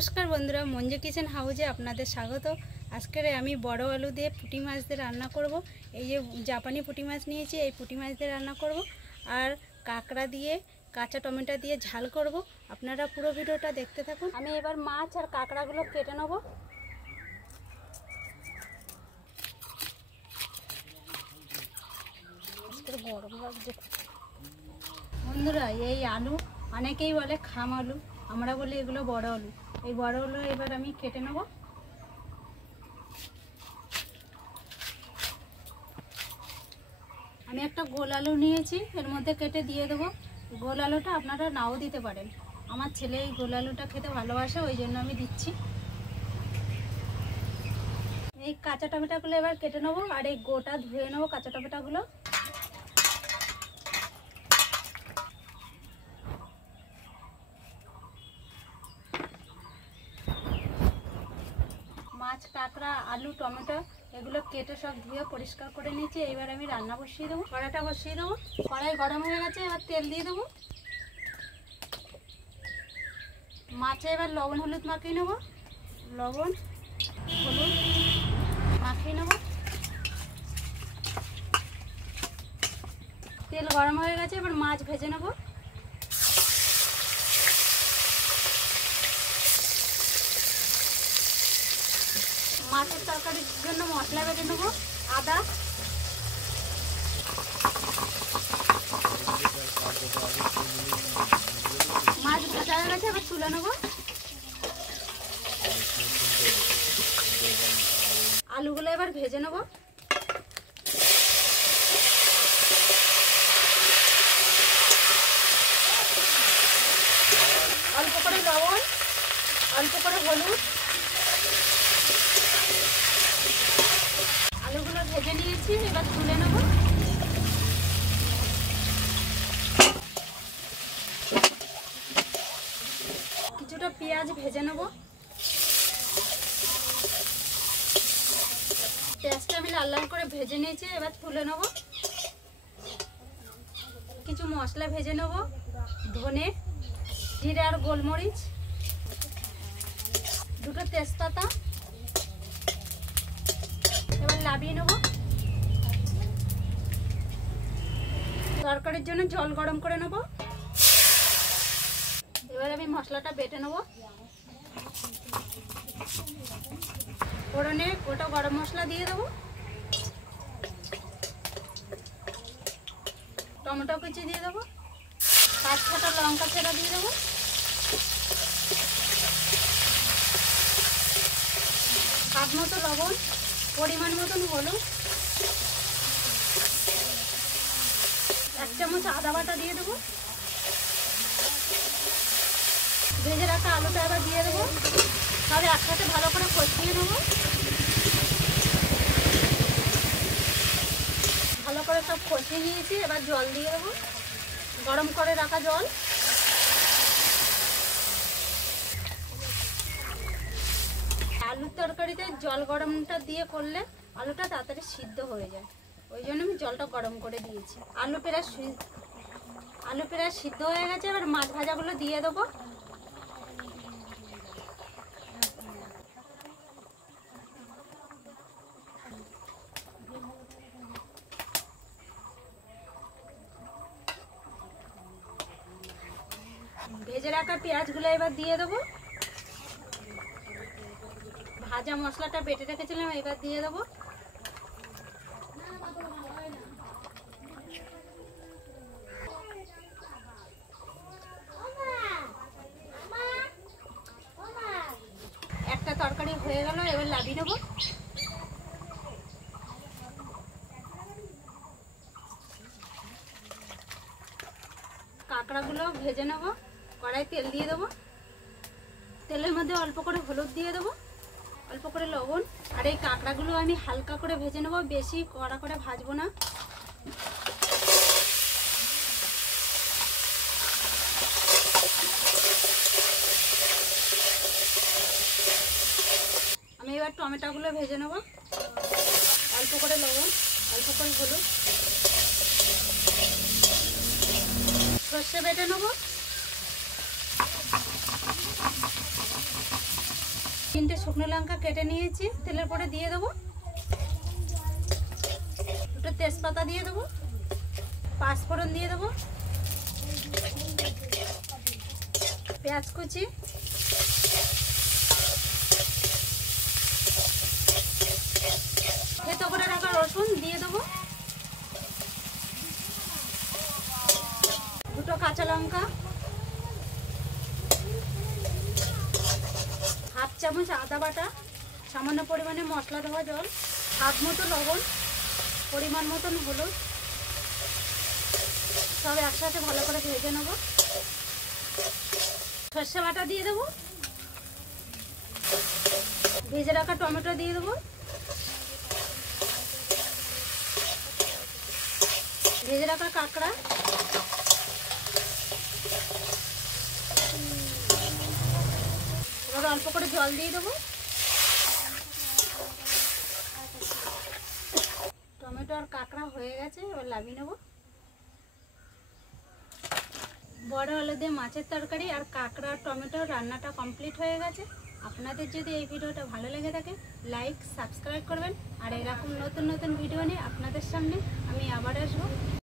नमस्कार बंधुरा मंजू किचेन हाउजे आपनादेर स्वागत। आजके आमी बड़ आलू दिए पुटी माछ दिए रान्ना करब। এই যে জাপানি পুঁটি মাছ নিয়েছি, এই পুঁটি মাছ দিয়ে রান্না করব আর কাঁকড়া দিয়ে কাঁচা টমেটো দিয়ে ঝাল করব। আপনারা পুরো ভিডিওটা দেখতে থাকুন। আমি এবার মাছ আর কাঁকড়াগুলো কেটে নেব। গরম লাগছে বন্ধুরা। এই আলু অনেকেই বলে খাম আলু, আমরা বলি এগুলো বড় আলু। এই বড় আলু এবার আমি কেটে নেব। আমি একটা গোল আলু নিয়েছি, এর মধ্যে কেটে দিয়ে দেবো। গোল আলুটা আপনারা নাও দিতে পারেন, আমার ছেলে এই গোল আলুটা খেতে ভালোবাসে, ওই জন্য আমি দিচ্ছি। এই কাঁচা টমেটোগুলো এবার কেটে নেবো আর এই গোটা ধুয়ে নেবো কাঁচা টমেটোগুলো। মাছ কাঁকড়া আলু টমেটো এগুলো কেটে সব ধুয়ে পরিষ্কার করে নিয়েছি। এবার আমি রান্না বসিয়ে দেবো, কড়াইটা বসিয়ে দেবো। কড়াই গরম হয়ে গেছে, এবার তেল দিয়ে দেবো। মাছে এবার লবণ হলুদ মাখিয়ে নেবো, লবণ হলুদ মাখিয়ে নেবো। তেল গরম হয়ে গেছে, এবার মাছ ভেজে নেবো। মাছের তরকারির জন্য মশলা বেটে নেবো। আদা, মাছ ভাজা হয়ে গেছে, এবার তুলে নেবো। আলুগুলো এবার ভেজে নেবো। অল্প করে লবণ, অল্প করে হলুদ। আলুগুলো ভেজে নিয়েছি, এবার তুলে নেব। কিছুটা পেঁয়াজ ভেজে নেব। পেঁয়াজটা আমি লাল লাল করে ভেজে নিয়েছি, এবার তুলে নেব। কিছু মশলা ভেজে নেব, ধনে জিরে আর গোলমরিচ, দুটো তেজপাতা। এবার নামিয়ে নেব। তরকারির জন্য জল গরম করে নেব। এবার আমি মশলাটা বেটে নেব। ফোড়নে গোটা গরম মশলা দিয়ে দেবো, টমেটো কুচি দিয়ে দেবো, 5-6টা লঙ্কা ছেঁড়া দিয়ে দেবো, স্বাদ মতো লবণ, পরিমাণ মতন হলুদ, 1 চামচ আদা বাটা দিয়ে দেবো। ভেজে রাখা আলুটা এবার দিয়ে দেবো। তবে একসাথে ভালো করে কষিয়ে নেবো। ভালো করে সব কষিয়ে নিয়েছি, এবার জল দিয়ে দেবো, গরম করে রাখা জল। আলুর তরকারিতে জল গরমটা দিয়ে করলে আলুটা তাড়াতাড়ি সিদ্ধ হয়ে যায়, ওই জন্য আমি জলটা গরম করে দিয়েছি। আলু প্রায় সিদ্ধ হয়ে গেছে, এবার মাছ ভাজাগুলো দিয়ে দেবো। ভেজে রাখা পেঁয়াজগুলো এবার দিয়ে দেবো। ভাজা মশলাটা বেটে রেখেছিলাম, এবার দিয়ে দেবো। একটা তরকারি হয়ে গেল, এবার নামিয়ে নেবো। কাঁকড়াগুলো ভেজে নেবো। কড়াই তেল দিয়ে দেবো। তেলের মধ্যে অল্প করে হলুদ দিয়ে দেবো, অল্প করে লবণ। আর এই কাঁকড়াগুলো আমি হালকা করে ভেজে নেবো, বেশি কড়া করে ভাজবো না। আমি এবার টমেটোগুলো ভেজে নেবো। অল্প করে লবণ, অল্প করে হলুদ, সর্ষে বেটে নেব। 3টে শুকনো লঙ্কা কেটে নিয়েছি, তেলের পরে দিয়ে দেবো। 2টো তেজপাতা দিয়ে দেবো, 5 ফোড়ন দিয়ে দেবো, পেঁয়াজ কুচি, থেতো করে রাখা রসুন দিয়ে দেবো, 2টো কাঁচা লঙ্কা, 1/2 চামচ আদা বাটা, সামান্য পরিমাণে মশলা দেওয়া জল, স্বাদ মতো লবণ, পরিমাণ মতন হলুদ, সব একসাথে ভালো করে ভেজে নেব। সর্ষে বাটা দিয়ে দেবো, ভেজে রাখা টমেটো দিয়ে দেবো, ভেজে রাখা কাঁকড়া, এবার অল্প করে জল দিয়ে দেবো। টমেটো আর কাঁকড়া হয়ে গেছে, এবার নামিয়ে নেব। বড় আলু দিয়ে মাছের তরকারি আর কাঁকড়া আর টমেটো রান্নাটা কমপ্লিট হয়ে গেছে। আপনাদের যদি এই ভিডিওটা ভালো লেগে থাকে লাইক সাবস্ক্রাইব করবেন, আর এরকম নতুন নতুন ভিডিও নিয়ে আপনাদের সামনে আমি আবার আসবো।